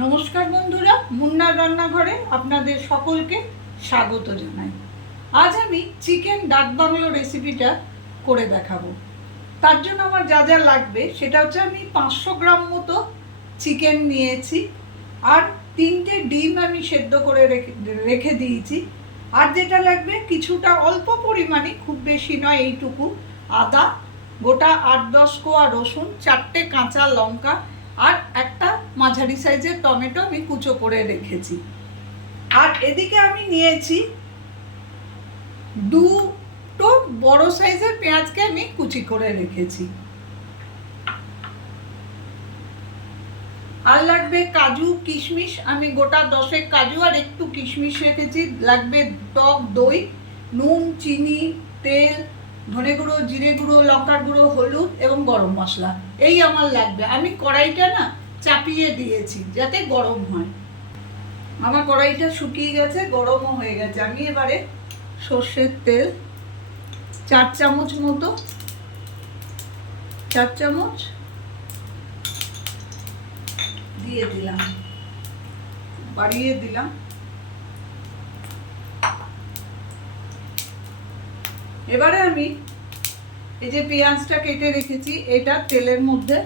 নমস্কার বন্ধুরা, মুন্নার রান্নাঘরে আপনাদের সকলকে স্বাগত জানাই। আজ আমি চিকেন ডাক বাংলো রেসিপিটা করে দেখাবো। তার জন্য আমার যা যা লাগবে সেটা হচ্ছে আমি 500 গ্রাম মতো চিকেন নিয়েছি, আর 3টে ডিম আমি সেদ্ধ করে রেখে দিয়েছি। আর যেটা লাগবে কিছুটা অল্প পরিমাণে, খুব বেশি নয়, এইটুকু আদা, গোটা 8-10 কোয়া রসুন, 4টে কাঁচা লঙ্কা আর একটা মাঝারি সাইজের টমেটো আমি কুচো করে রেখেছি। আর এদিকে আমি নিয়েছি দুটো বড় সাইজের পেঁয়াজকে আমি কুচি করে রেখেছি। আর লাগবে কাজু কিশমিশ, আমি গোটা 10 কাজু আর একটু কিশমিশ রেখেছি। লাগবে টক দই, নুন, চিনি, তেল, ধনে গুঁড়ো, জিরে গুঁড়ো, লঙ্কার গুঁড়ো, হলুদ এবং গরম মশলা। এই আমার লাগবে। আমি কড়াইটা না চাপিয়ে দিয়েছি যাতে গরম হয়। আমার কড়াইটা শুকিয়ে গেছে, গরমও হয়ে গেছে। আমি এবারে সর্ষের তেল 4 চামচ মতো, 4 চামচ দিয়ে দিলাম, বাড়িয়ে দিলাম। এবারে আমি এই যে পেঁয়াজটা কেটে রেখেছি এটা তেলের মধ্যে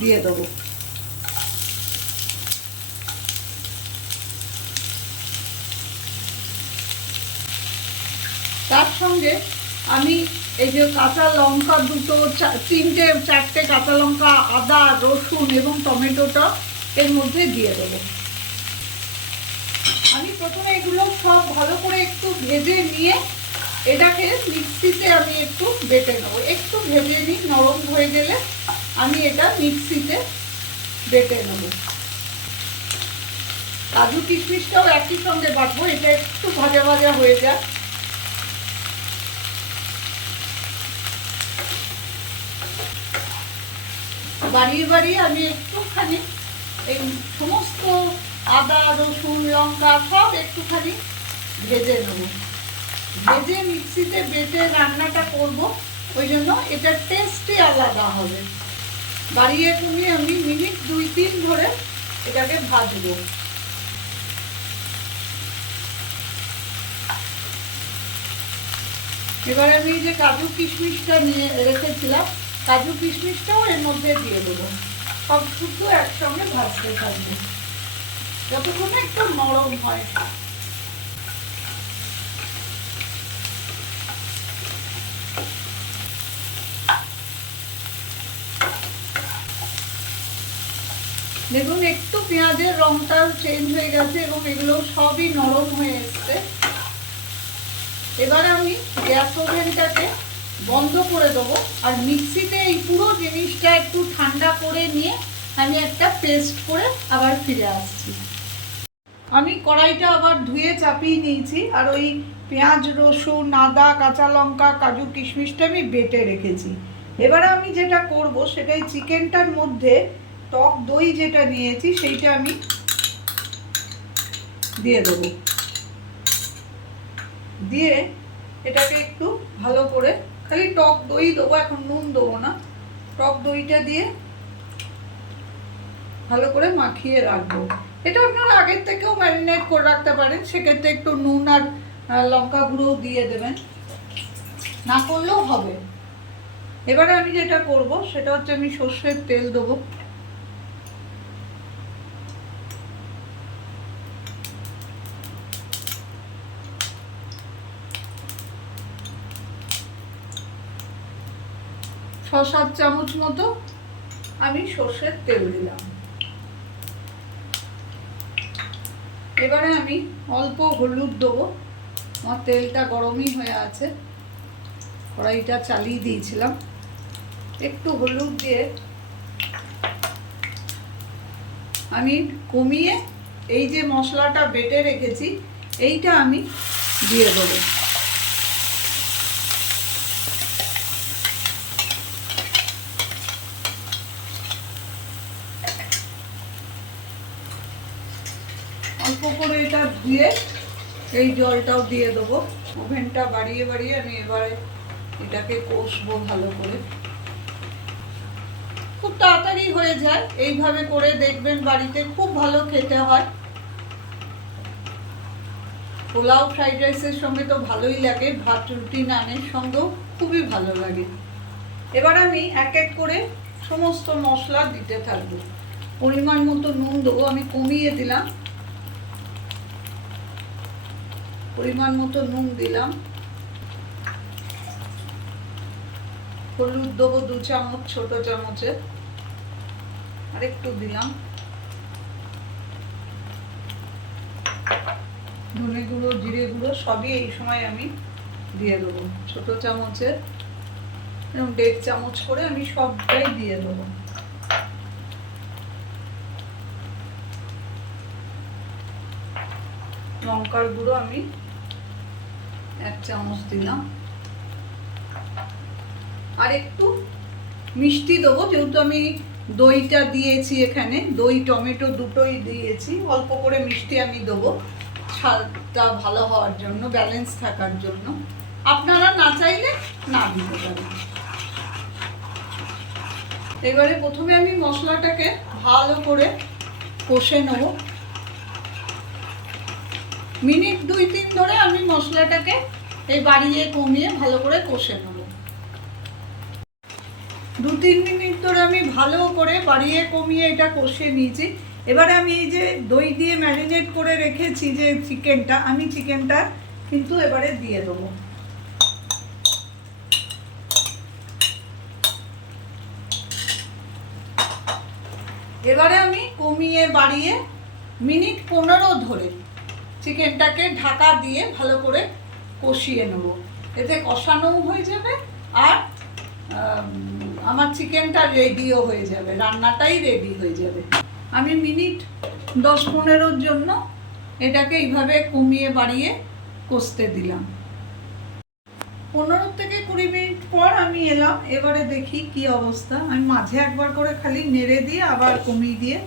দিয়ে দেবো। তার সঙ্গে আমি এই যে কাঁচা লঙ্কা দুটো, 4টে কাঁচা লঙ্কা, আদা, রসুন এবং টমেটোটা এর মধ্যে দিয়ে দেবো। আমি প্রথমে এগুলো সব ভালো করে একটু ভেজে নিয়ে এটাকে মিক্সিতে আমি একটু বেটে নেবো। একটু ভেজে নিই, নরম হয়ে গেলে আমি এটা মিক্সিতে বেটে নেব। কাজু কিশমিশটাও একই সঙ্গে বাটবো, এটা একটু ভাজা ভাজা হয়ে যায়। বাড়িয়ে বাড়িয়ে আমি একটুখানি এই সমস্ত আদা, রসুন, লঙ্কা সব একটুখানি ভেজে নেব। ভেজে মিক্সিতে বেটে রান্নাটা করব, ওই জন্য এটার টেস্টই আলাদা হবে। বাড়িয়ে কমিয়ে আমি মিনিট 2-3 ধরে এটাকে ভাজবো। এবার আমি যে কাজু কিশমিশটা নিয়ে রেখেছিলাম, কাজু কিশমিশটাও এর মধ্যে দিয়ে দেবো। সব শুদ্ধ একসঙ্গে ভাজতে থাকবে যতক্ষণ একটু নরম হয়। দেখুন একটু পেঁয়াজের রংটাও চেঞ্জ হয়ে গেছে এবং এগুলো সবই নরম হয়ে এসছে। এবার আমি গ্যাস ওভেনটাকে বন্ধ করে দেবো আর মিক্সিতে এই পুরো জিনিসটা একটু ঠান্ডা করে নিয়ে আমি একটা পেস্ট করে আবার ফিরে আসছি। আমি কড়াইটা আবার ধুয়ে চাপিয়ে নিয়েছি আর ওই পেঁয়াজ, রসুন, আদা, কাঁচা লঙ্কা, কাজু কিশমিশটা আমি বেটে রেখেছি। এবারে আমি যেটা করব সেটাই চিকেনটার মধ্যে টক দই যেটা নিয়েছি সেইটা আমি দিয়ে দেবো। দিয়ে এটাকে একটু ভালো করে, খালি টক দই দেবো, এখন নুন দেবো না, টক দইটা দিয়ে ভালো করে মাখিয়ে রাখবো। এটা আপনারা আগের থেকেও ম্যারিনেট করে রাখতে পারেন, সেক্ষেত্রে একটু নুন আর লঙ্কা গুঁড়ো দিয়ে দেবেন, না করলেও হবে। এবারে আমি যেটা করব সেটা হচ্ছে আমি সর্ষের তেল দেবো। ছ 7 চামচ মতো আমি সর্ষের তেল দিলাম। এবারে আমি অল্প হলুদ দেবো। আমার তেলটা গরমই হয়ে আছে, কড়াইটা চালিয়ে দিয়েছিলাম। একটু হলুদ দিয়ে আমি কমিয়ে এই যে মশলাটা বেটে রেখেছি এইটা আমি দিয়ে দেবো। অল্প করে এটা ধুয়ে এই জলটাও দিয়ে দেবো। ওভেনটা বাড়িয়ে বাড়িয়ে আমি এবারে এটাকে কষবো ভালো করে। খুব তাড়াতাড়ি হয়ে যায়। এইভাবে করে দেখবেন বাড়িতে, খুব ভালো খেতে হয়। পোলাও ফ্রাইড রাইসের সঙ্গে তো ভালোই লাগে, ভাত রুটি নানের সঙ্গেও খুবই ভালো লাগে। এবার আমি এক এক করে সমস্ত মশলা দিতে থাকবো। পরিমাণ মতো নুন দেবো, আমি কমিয়ে দিলাম। পরিমাণ মতো নুন দিলাম। হলুদ দেবো 2 চামচ, ছোট চামচে। আর একটু দিলাম। ধনে গুঁড়ো, জিরে গুঁড়ো সবই এই সময় আমি দিয়ে দেবো। ছোট চামচে এরকম 1.5 চামচ করে আমি সবটাই দিয়ে দেবো। লঙ্কার গুঁড়ো আমি 1 চামচ দিলাম। আর একটু মিষ্টি দেবো, যেহেতু আমি দইটা দিয়েছি এখানে, দই টমেটো দুটোই দিয়েছি। অল্প করে মিষ্টি আমি দেবো, স্বাদটা ভালো হওয়ার জন্য, ব্যালেন্স থাকার জন্য। আপনারা না চাইলে না দিতে পারেন। এবারে প্রথমে আমি মশলাটাকে ভালো করে কষে নেব। মিনিট 2-3 ধরে আমি মশলাটাকে এই বাড়িয়ে কমিয়ে ভালো করে কষে নেব। 2-3 মিনিট ধরে আমি ভালো করে বাড়িয়ে কমিয়ে এটা কষে নিয়েছি। এবারে আমি এই যে দই দিয়ে ম্যারিনেট করে রেখেছি যে চিকেনটা, আমি চিকেনটা কিন্তু এবারে দিয়ে দেবো। এবারে আমি কমিয়ে বাড়িয়ে মিনিট 15 ধরে চিকেনটাকে ঢাকা দিয়ে ভালো করে কষিয়ে নেব। এতে কষানোও হয়ে যাবে আর আমার চিকেনটা রেডিও হয়ে যাবে, রান্নাটাই রেডি হয়ে যাবে। আমি মিনিট 10-15 জন্য এটাকে এইভাবে কমিয়ে বাড়িয়ে কষতে দিলাম। 15 থেকে 20 মিনিট পর আমি এলাম। এবারে দেখি কি অবস্থা। আমি মাঝে একবার করে খালি নেড়ে দিয়ে আবার কমিয়ে দিয়ে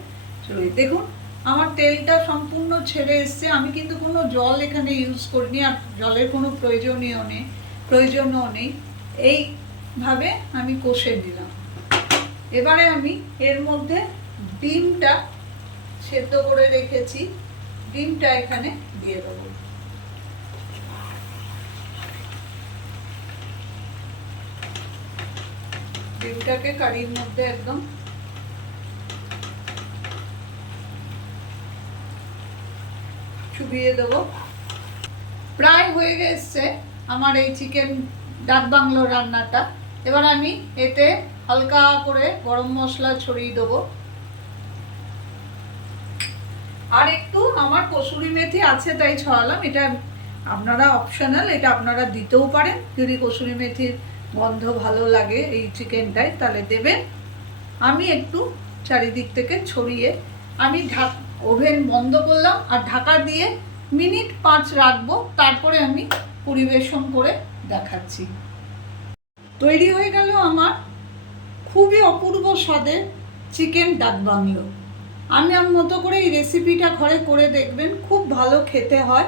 চলে। দেখুন আমার তেলটা সম্পূর্ণ ছেড়ে এসছে। আমি কিন্তু কোনো জল এখানে ইউজ করিনি, আর জলের কোনো প্রয়োজনও নেই। এইভাবে আমি কষে দিলাম। এবারে আমি এর মধ্যে ডিমটা সেদ্ধ করে রেখেছি, ডিমটা এখানে দিয়ে দেবো। ডিমটাকে কারির মধ্যে একদম চুবিয়ে দেবো। প্রায় হয়ে গেছে আমার এই চিকেন ডাক বাংলো রান্নাটা। এবার আমি এতে হালকা করে গরম মশলা ছড়িয়ে দেবো। আর একটু আমার কসুরি মেথি আছে তাই ছড়ালাম, এটা আপনারা অপশনাল, এটা আপনারা দিতেও পারেন। যদি কসুরি মেথির গন্ধ ভালো লাগে এই চিকেনটায় তাহলে দেবেন। আমি একটু চারিদিক থেকে ছড়িয়ে আমি ওভেন বন্ধ করলাম আর ঢাকা দিয়ে মিনিট 5 রাখবো। তারপরে আমি পরিবেশন করে দেখাচ্ছি। তৈরি হয়ে গেল আমার খুবই অপূর্ব স্বাদের চিকেন ডাক বাংলো। আমি আমার মতো করে এই রেসিপিটা ঘরে করে দেখবেন, খুব ভালো খেতে হয়।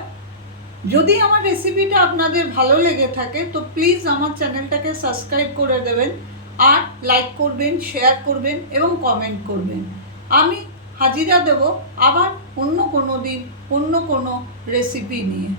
যদি আমার রেসিপিটা আপনাদের ভালো লেগে থাকে তো প্লিজ আমার চ্যানেলটাকে সাবস্ক্রাইব করে দেবেন, আর লাইক করবেন, শেয়ার করবেন এবং কমেন্ট করবেন। আমি হাজিরা দেব আবার অন্য কোনো দিন অন্য কোনো রেসিপি নিয়ে।